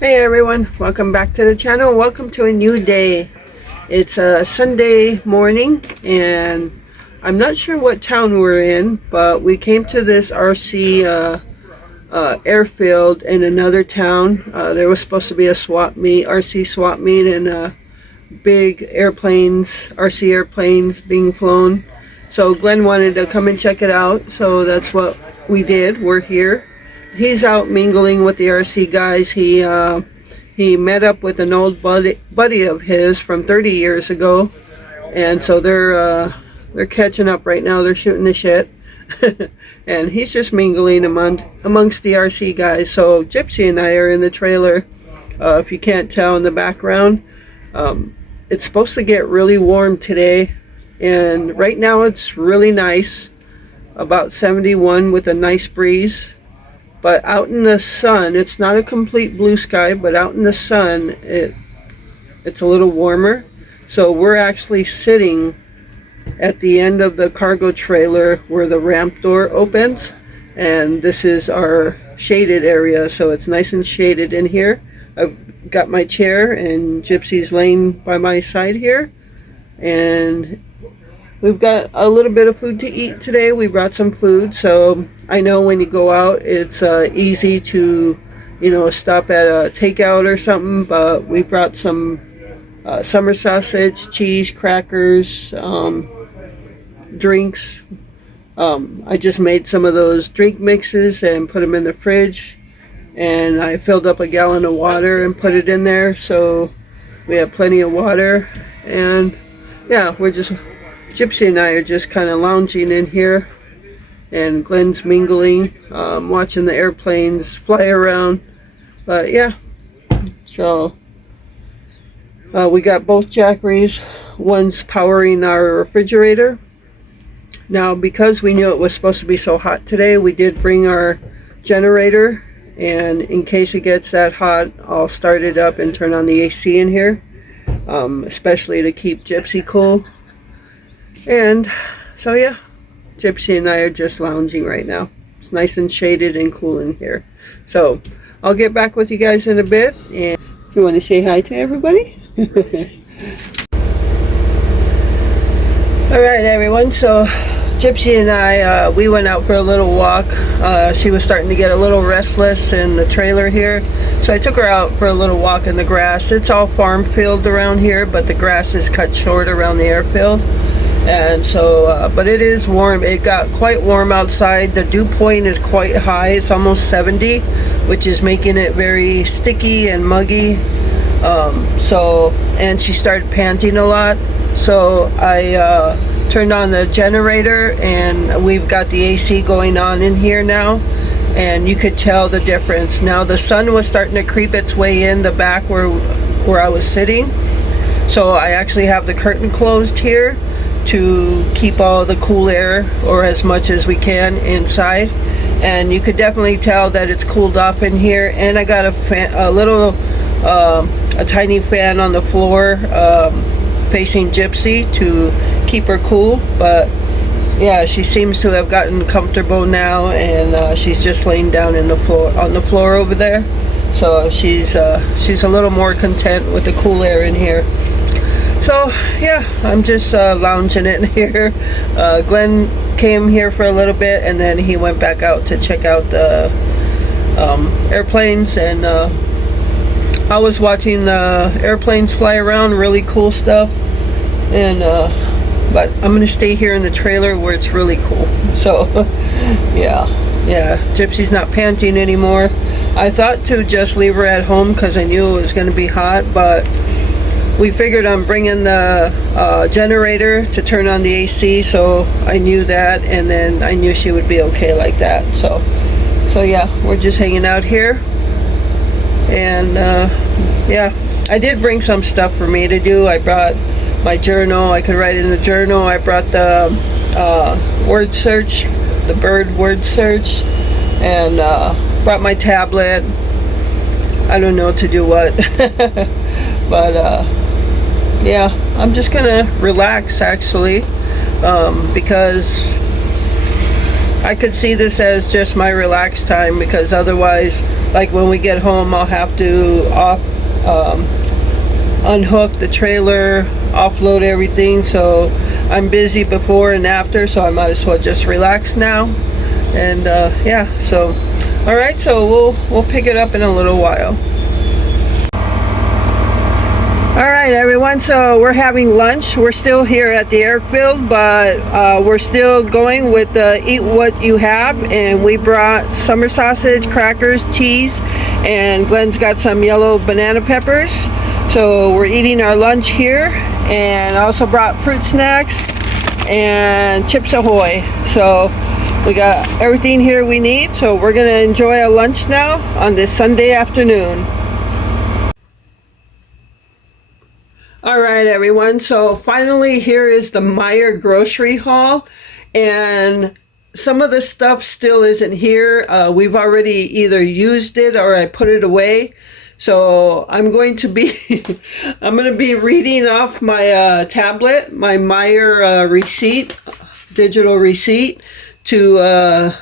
Hey everyone, welcome back to the channel. Welcome to a new day. It's a Sunday morning and I'm not sure what town we're in, but we came to this RC airfield in another town. There was supposed to be a swap meet, RC swap meet, and big airplanes, RC airplanes being flown. So Glenn wanted to come and check it out, so that's what we did. We're here. He's out mingling with the RC guys. He met up with an old buddy of his from 30 years ago, and so they're catching up right now. They're shooting the shit, and he's just mingling amongst the RC guys. So Gypsy and I are in the trailer. If you can't tell in the background, it's supposed to get really warm today, and right now it's really nice, about 71 with a nice breeze. But out in the sun, it's not a complete blue sky, but out in the sun, it's a little warmer. So we're actually sitting at the end of the cargo trailer where the ramp door opens. And this is our shaded area, so it's nice and shaded in here. I've got my chair and Gypsy's laying by my side here. And we've got a little bit of food to eat today. We brought some food, so I know when you go out, it's easy to, stop at a takeout or something, but we brought some summer sausage, cheese, crackers, drinks. I just made some of those drink mixes and put them in the fridge, and I filled up a gallon of water and put it in there, so we have plenty of water. And yeah, Gypsy and I are just kind of lounging in here, and Glenn's mingling, watching the airplanes fly around. But yeah, so we got both Jackeries. One's powering our refrigerator. Now, because we knew it was supposed to be so hot today, we did bring our generator, and in case it gets that hot, I'll start it up and turn on the AC in here, especially to keep Gypsy cool. And so yeah, Gypsy and I are just lounging right now. It's nice and shaded and cool in here. So I'll get back with you guys in a bit. And do you want to say hi to everybody? Alright everyone, so Gypsy and I, we went out for a little walk. She was starting to get a little restless in the trailer here, so I took her out for a little walk in the grass. It's all farm field around here, but the grass is cut short around the airfield. And so, but it is warm. It got quite warm outside. The dew point is quite high. It's almost 70, which is making it very sticky and muggy. And she started panting a lot. So I turned on the generator, and we've got the AC going on in here now. And you could tell the difference. Now the sun was starting to creep its way in the back where I was sitting. So I actually have the curtain closed here to keep all the cool air, or as much as we can, inside. And you could definitely tell that it's cooled off in here. And I got a tiny fan on the floor facing Gypsy to keep her cool. But yeah, she seems to have gotten comfortable now, and she's just laying down on the floor over there. So she's a little more content with the cool air in here. So yeah, I'm just lounging in here. Glenn came here for a little bit, and then he went back out to check out the airplanes, and I was watching the airplanes fly around. Really cool stuff. And but I'm gonna stay here in the trailer where it's really cool. So yeah, Gypsy's not panting anymore. I thought to just leave her at home because I knew it was gonna be hot, but we figured on bringing the generator to turn on the AC, so I knew that, and then I knew she would be okay like that. So yeah, we're just hanging out here. And yeah, I did bring some stuff for me to do. I brought my journal. I could write in the journal. I brought the word search, the bird word search, and brought my tablet. I don't know to do what. But yeah, I'm just gonna relax actually, because I could see this as just my relaxed time, because otherwise like when we get home, I'll have to unhook the trailer, offload everything. So I'm busy before and after, so I might as well just relax now. And yeah, so all right, so we'll pick it up in a little while. All right, everyone, so we're having lunch. We're still here at the airfield, but we're still going with the eat what you have, and we brought summer sausage, crackers, cheese, and Glenn's got some yellow banana peppers. So we're eating our lunch here, and I also brought fruit snacks and Chips Ahoy. So we got everything here we need, so we're gonna enjoy our lunch now on this Sunday afternoon. All right, everyone, so finally here is the Meijer grocery haul, and some of the stuff still isn't here. We've already either used it or I put it away. So I'm going to be reading off my tablet, my Meijer receipt, digital receipt, to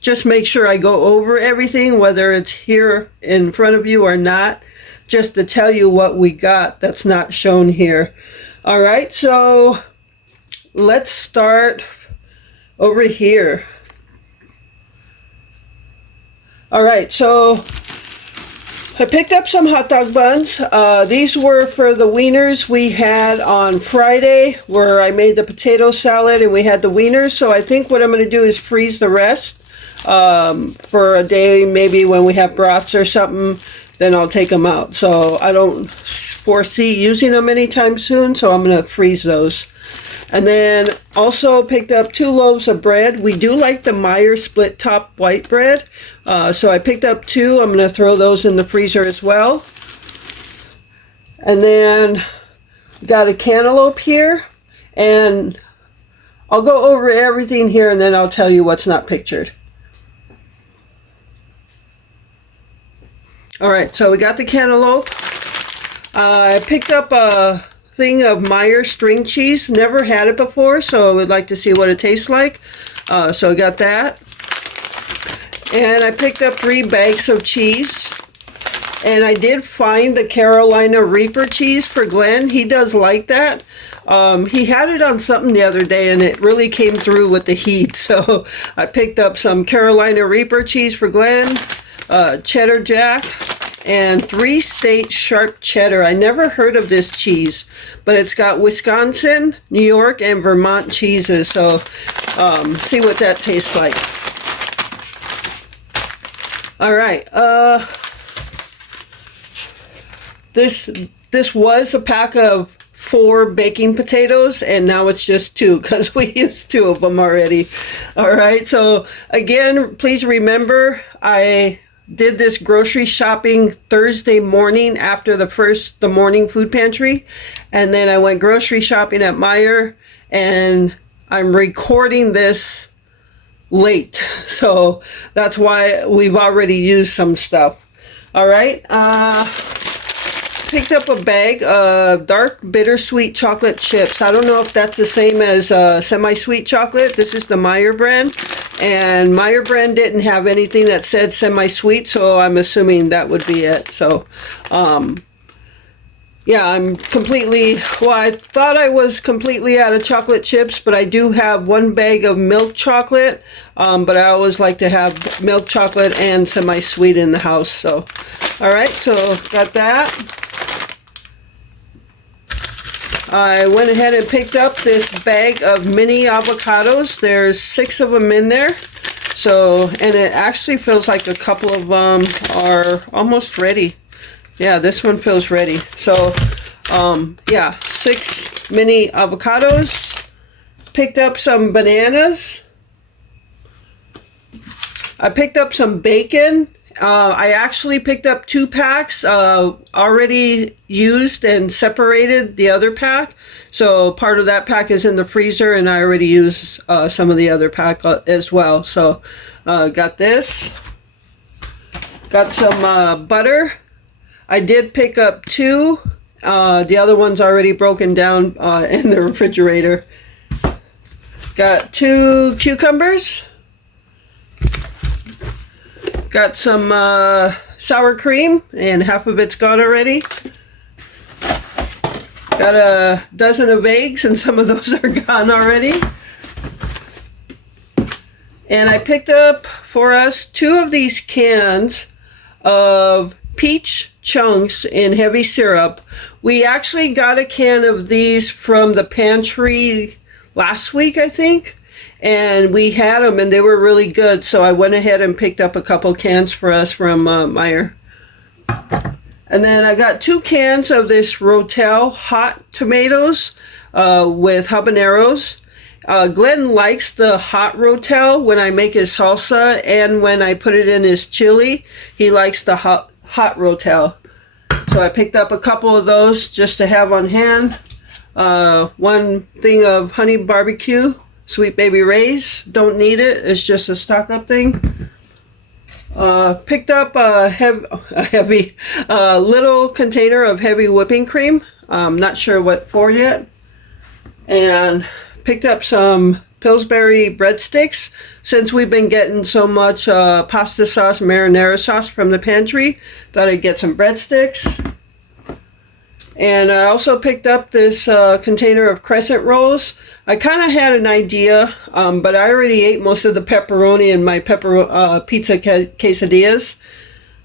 just make sure I go over everything, whether it's here in front of you or not, just to tell you what we got that's not shown here. All right, so let's start over here. All right, so I picked up some hot dog buns. These were for the wieners we had on Friday, where I made the potato salad and we had the wieners. So I think what I'm going to do is freeze the rest for a day, maybe when we have brats or something, then I'll take them out. So I don't foresee using them anytime soon, so I'm going to freeze those. And then also picked up 2 loaves of bread. We do like the Meijer split top white bread. So I picked up 2. I'm going to throw those in the freezer as well. And then got a cantaloupe here. And I'll go over everything here and then I'll tell you what's not pictured. All right, so we got the cantaloupe. I picked up a thing of Meijer string cheese. Never had it before, so I would like to see what it tastes like. So I got that. And I picked up 3 bags of cheese. And I did find the Carolina Reaper cheese for Glenn. He does like that. He had it on something the other day and it really came through with the heat. So I picked up some Carolina Reaper cheese for Glenn, cheddar jack, and 3 State sharp cheddar. I never heard of this cheese, but it's got Wisconsin, New York, and Vermont cheeses. So see what that tastes like. All right. This was a pack of 4 baking potatoes, and now it's just 2 because we used 2 of them already. All right. So again, please remember, I did this grocery shopping Thursday morning after the morning food pantry, and then I went grocery shopping at Meijer, and I'm recording this late, so that's why we've already used some stuff. All right, picked up a bag of dark bittersweet chocolate chips. I don't know if that's the same as semi-sweet chocolate. This is the Meijer brand. And Meijer brand didn't have anything that said semi-sweet, so I'm assuming that would be it. So, yeah, I thought I was completely out of chocolate chips, but I do have 1 bag of milk chocolate. But I always like to have milk chocolate and semi-sweet in the house. So, all right, so got that. I went ahead and picked up this bag of mini avocados. There's 6 of them in there. So, and it actually feels like a couple of them are almost ready. Yeah, this one feels ready. So, yeah, 6 mini avocados. Picked up some bananas. I picked up some bacon. I actually picked up 2 packs, already used and separated the other pack. So part of that pack is in the freezer, and I already used some of the other pack as well. So got this. Got some butter. I did pick up 2. The other one's already broken down in the refrigerator. Got 2 cucumbers. Got some sour cream, and half of it's gone already. Got a dozen of eggs, and some of those are gone already. And I picked up for us 2 of these cans of peach chunks in heavy syrup. We actually got a can of these from the pantry last week, I think. And we had them, and they were really good. So I went ahead and picked up a couple cans for us from Meijer. And then I got 2 cans of this Rotel hot tomatoes with habaneros. Glenn likes the hot Rotel when I make his salsa, and when I put it in his chili, he likes the hot Rotel. So I picked up a couple of those just to have on hand. 1 thing of honey barbecue, Sweet Baby Ray's. Don't need it. It's just a stock-up thing. Picked up a heavy little container of heavy whipping cream. I'm not sure what for yet. And picked up some Pillsbury breadsticks. Since we've been getting so much pasta sauce, marinara sauce from the pantry, thought I'd get some breadsticks. And I also picked up this container of crescent rolls. I kind of had an idea, but I already ate most of the pepperoni in my pizza quesadillas.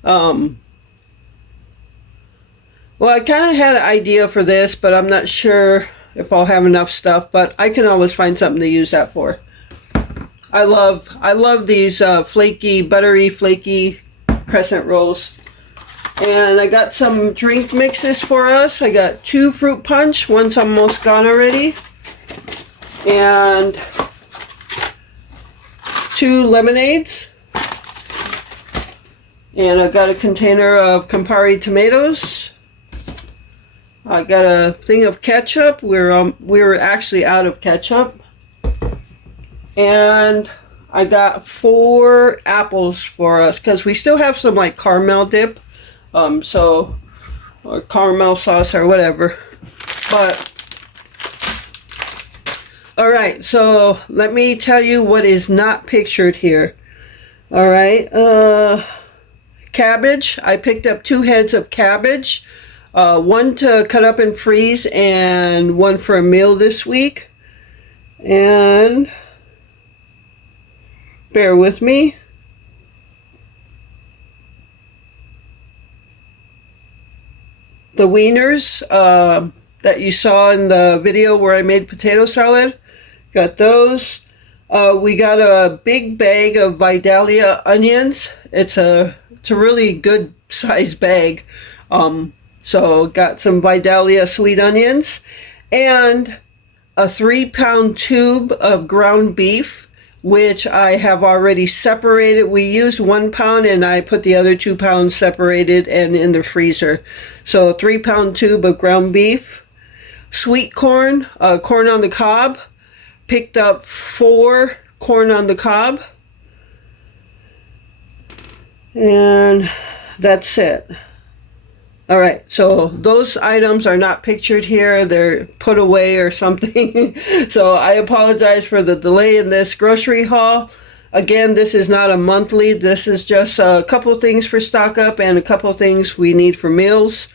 Well, I kind of had an idea for this, but I'm not sure if I'll have enough stuff, but I can always find something to use that for. I love these flaky, buttery, flaky crescent rolls. And I got some drink mixes for us. I got 2 fruit punch. One's almost gone already. And 2 lemonades. And I got a container of Campari tomatoes. I got a thing of ketchup. We were actually out of ketchup. And I got 4 apples for us because we still have some like caramel dip. Or caramel sauce or whatever. But alright, so let me tell you what is not pictured here. Alright, cabbage. I picked up 2 heads of cabbage. 1 to cut up and freeze, and 1 for a meal this week. And bear with me. The wieners that you saw in the video where I made potato salad, got those. We got a big bag of Vidalia onions. It's a really good size bag. So got some Vidalia sweet onions and a 3-pound tube of ground beef, which I have already separated. We used 1 pound and I put the other 2 pounds separated and in the freezer. So a 3-pound tube of ground beef. Sweet corn, corn on the cob. Picked up 4 corn on the cob. And that's it. Alright, so those items are not pictured here. They're put away or something. So I apologize for the delay in this grocery haul. Again, this is not a monthly. This is just a couple things for stock up and a couple things we need for meals.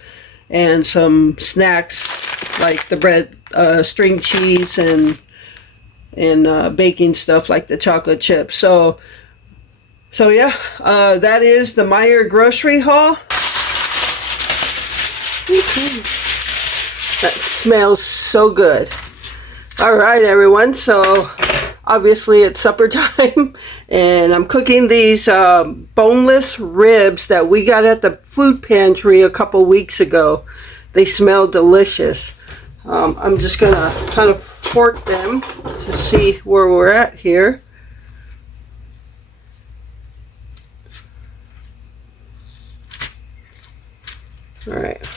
And some snacks like the bread, string cheese, and baking stuff like the chocolate chips. So yeah, that is the Meijer grocery haul. That smells so good. Alright everyone, so obviously it's supper time and I'm cooking these boneless ribs that we got at the food pantry a couple weeks ago. They smell delicious. I'm just gonna kind of fork them to see where we're at here. Alright.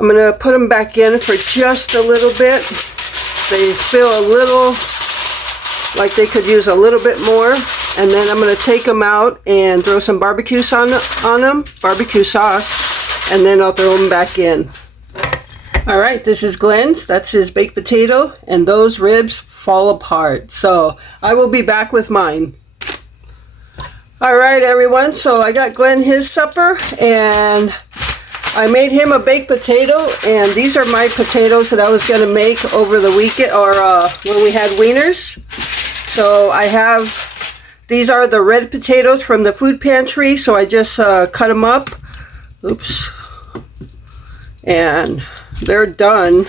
I'm going to put them back in for just a little bit. They feel a little like they could use a little bit more. And then I'm going to take them out and throw some barbecue on them, barbecue sauce. and then I'll throw them back in. All right, this is Glenn's. That's his baked potato, and those ribs fall apart. So I will be back with mine. All right, everyone. So I got Glenn his supper, and I made him a baked potato, and these are my potatoes that I was going to make over the weekend, or when we had wieners. So I have, these are the red potatoes from the food pantry, so I just cut them up. Oops. And they're done.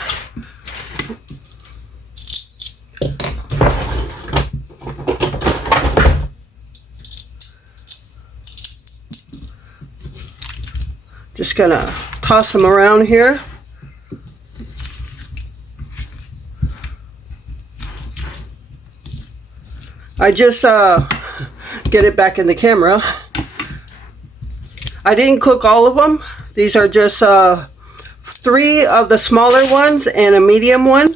Just gonna toss them around here. I just get it back in the camera. I didn't cook all of them. These are just 3 of the smaller ones and a medium one.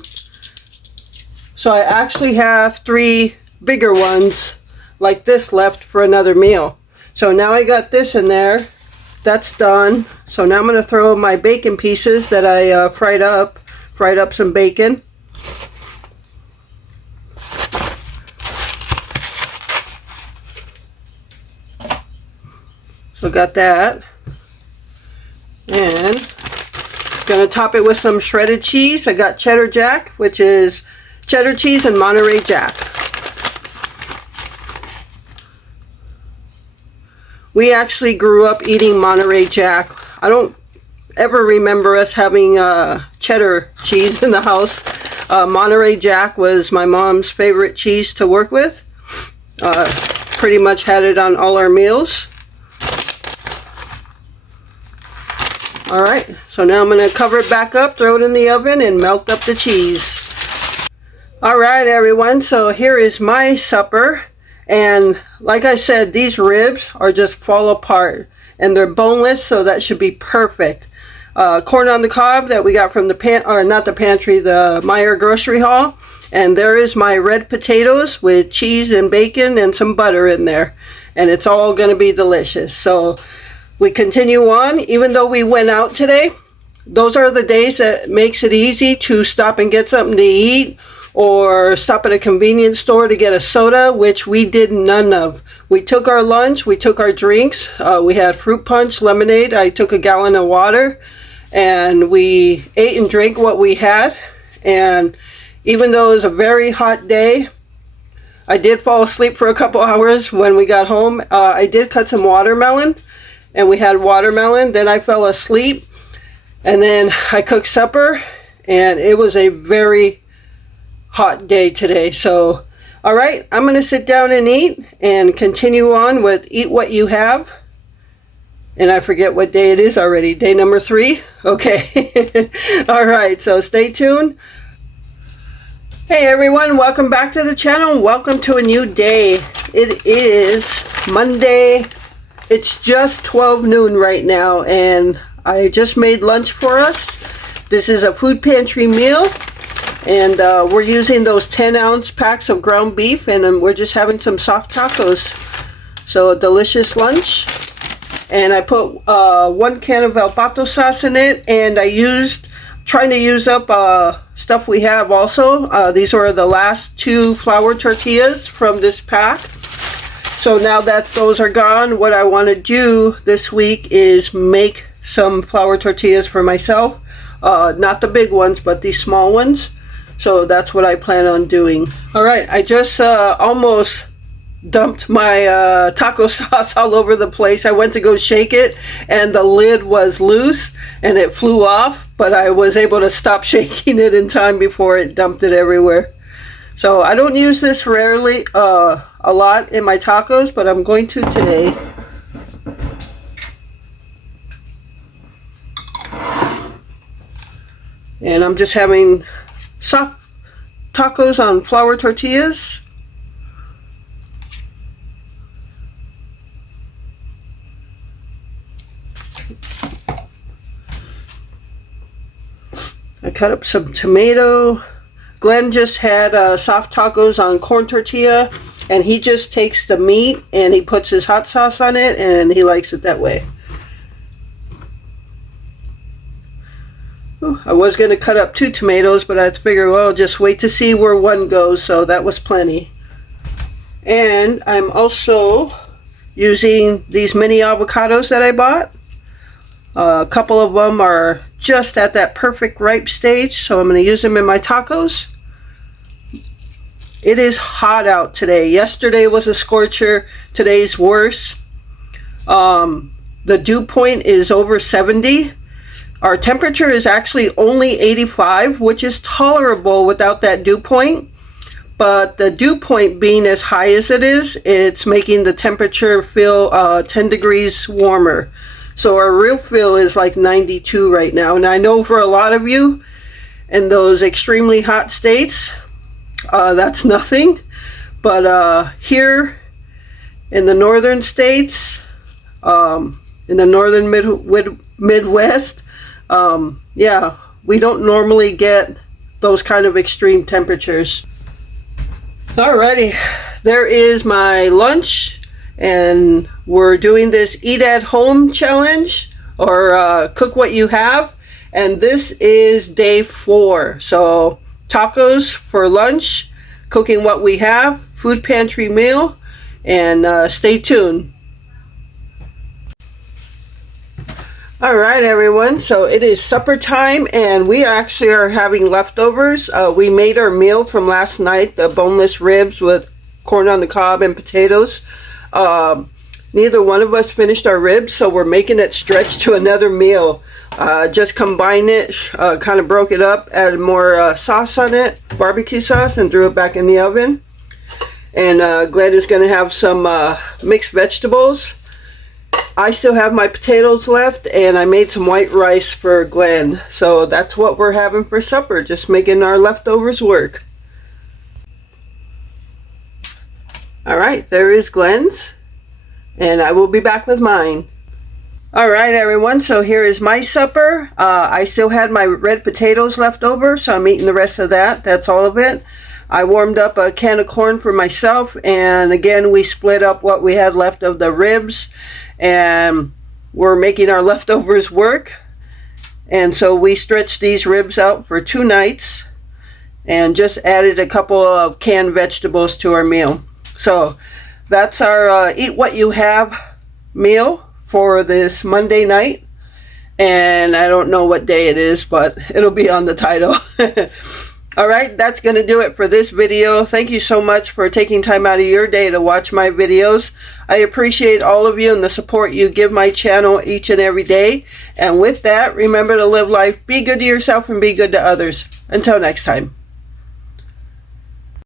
So I actually have 3 bigger ones like this left for another meal. So now I got this in there. That's done. So now I'm going to throw my bacon pieces that I fried up some bacon. So got that. And gonna top it with some shredded cheese. I got cheddar jack, which is cheddar cheese and Monterey Jack. We actually grew up eating Monterey Jack. I don't ever remember us having cheddar cheese in the house. Monterey Jack was my mom's favorite cheese to work with. Pretty much had it on all our meals. Alright, so now I'm going to cover it back up, throw it in the oven, and melt up the cheese. Alright everyone, so here is my supper. And like I said, these ribs are just fall apart. And they're boneless, so that should be perfect. Corn on the cob that we got from the the Meijer grocery haul. And there is my red potatoes with cheese and bacon and some butter in there. And it's all going to be delicious. So we continue on. Even though we went out today, those are the days that makes it easy to stop and get something to eat, or stop at a convenience store to get a soda, which we did none of. We took our lunch, we took our drinks. We had fruit punch, lemonade. I took a gallon of water, and we ate and drank what we had. And even though it was a very hot day, I did fall asleep for a couple hours when we got home. I did cut some watermelon, and we had watermelon. Then I fell asleep, and then I cooked supper, and it was a very hot day today. So all right, I'm gonna sit down and eat and continue on with eat what you have. And I forget what day it is already. Day number 3. Okay. All right, so stay tuned. Hey everyone, welcome back to the channel. Welcome to a new day. It is Monday. It's just 12 noon right now, and I just made lunch for us. This is a food pantry meal, and we're using those 10-ounce packs of ground beef, and we're just having some soft tacos. So a delicious lunch. And I put 1 can of El Pato sauce in it, and trying to use up stuff we have also. These are the last 2 flour tortillas from this pack. So now that those are gone, what I want to do this week is make some flour tortillas for myself. Not the big ones, but these small ones. So that's what I plan on doing. All right, I just almost dumped my taco sauce all over the place. I went to go shake it, and the lid was loose and it flew off, but I was able to stop shaking it in time before it dumped it everywhere. So I don't use this rarely, a lot in my tacos, but I'm going to today. And I'm just having soft tacos on flour tortillas. I cut up some tomato. Glenn just had soft tacos on corn tortilla, and he just takes the meat and he puts his hot sauce on it, and he likes it that way. I was going to cut up 2 tomatoes, but I figured, well, just wait to see where one goes, so that was plenty. And I'm also using these mini avocados that I bought. A couple of them are just at that perfect ripe stage, so I'm going to use them in my tacos. It is hot out today. Yesterday was a scorcher. Today's worse. The dew point is over 70. Our temperature is actually only 85, which is tolerable without that dew point. But the dew point being as high as it is, it's making the temperature feel 10 degrees warmer. So our real feel is like 92 right now. And I know for a lot of you in those extremely hot states, that's nothing. But here in the northern states, in the northern Midwest, yeah, we don't normally get those kind of extreme temperatures. Alrighty, there is my lunch, and we're doing this eat at home challenge, or cook what you have, and this is day 4. So tacos for lunch, cooking what we have, food pantry meal, and stay tuned. All right, everyone, so it is supper time, and we actually are having leftovers. We made our meal from last night, the boneless ribs with corn on the cob and potatoes. Neither one of us finished our ribs, so we're making it stretch to another meal. Just combined it, kind of broke it up, added more sauce on it, barbecue sauce, and threw it back in the oven. And Glenn is going to have some mixed vegetables. I still have my potatoes left, and I made some white rice for Glenn. So that's what we're having for supper, just making our leftovers work. Alright, there is Glenn's, and I will be back with mine. Alright, everyone, so here is my supper. I still had my red potatoes left over, so I'm eating the rest of that. That's all of it. I warmed up a can of corn for myself, and again we split up what we had left of the ribs, and we're making our leftovers work. And so we stretched these ribs out for 2 nights and just added a couple of canned vegetables to our meal. So that's our eat what you have meal for this Monday night, and I don't know what day it is, but it'll be on the title. Alright, that's going to do it for this video. Thank you so much for taking time out of your day to watch my videos. I appreciate all of you and the support you give my channel each and every day. And with that, remember to live life, be good to yourself, and be good to others. Until next time.